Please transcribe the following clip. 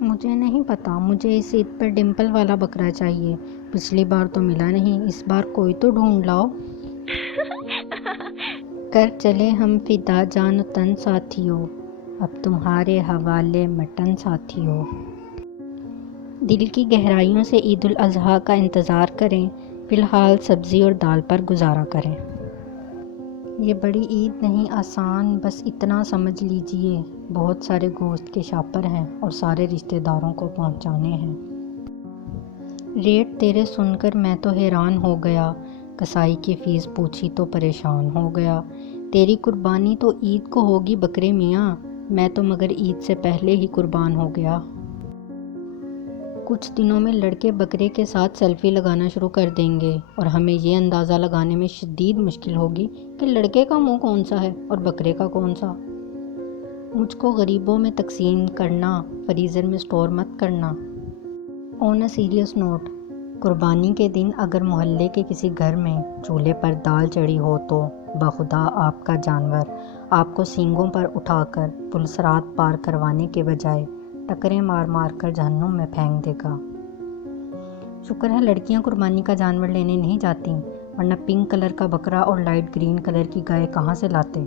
مجھے نہیں پتا، مجھے اس عید پر ڈمپل والا بکرا چاہیے۔ پچھلی بار تو ملا نہیں، اس بار کوئی تو ڈھونڈ لاؤ۔ کر چلے ہم فدا جان و تن ساتھیو، اب تمہارے حوالے مٹن ساتھیو۔ دل کی گہرائیوں سے عید الاضحیٰ کا انتظار کریں، فی الحال سبزی اور دال پر گزارا کریں۔ یہ بڑی عید نہیں آسان، بس اتنا سمجھ لیجئے، بہت سارے گوشت کے شاپر ہیں اور سارے رشتہ داروں کو پہنچانے ہیں۔ ریٹ تیرے سن کر میں تو حیران ہو گیا، کسائی کی فیس پوچھی تو پریشان ہو گیا۔ تیری قربانی تو عید کو ہوگی بکرے میاں، میں تو مگر عید سے پہلے ہی قربان ہو گیا۔ کچھ دنوں میں لڑکے بکرے کے ساتھ سیلفی لگانا شروع کر دیں گے اور ہمیں یہ اندازہ لگانے میں شدید مشکل ہوگی کہ لڑکے کا منہ کون سا ہے اور بکرے کا کون سا۔ مجھ کو غریبوں میں تقسیم کرنا، فریزر میں سٹور مت کرنا۔ آن اے سیریس نوٹ، قربانی کے دن اگر محلے کے کسی گھر میں چولہے پر دال چڑھی ہو تو بخدا آپ کا جانور آپ کو سینگوں پر اٹھا کر پلصرات پار کروانے کے بجائے ٹکریں مار مار کر جہنم میں پھینک دے گا۔ شکر ہے لڑکیاں قربانی کا جانور لینے نہیں جاتیں، ورنہ پنک کلر کا بکرا اور لائٹ گرین کلر کی گائے کہاں سے لاتے۔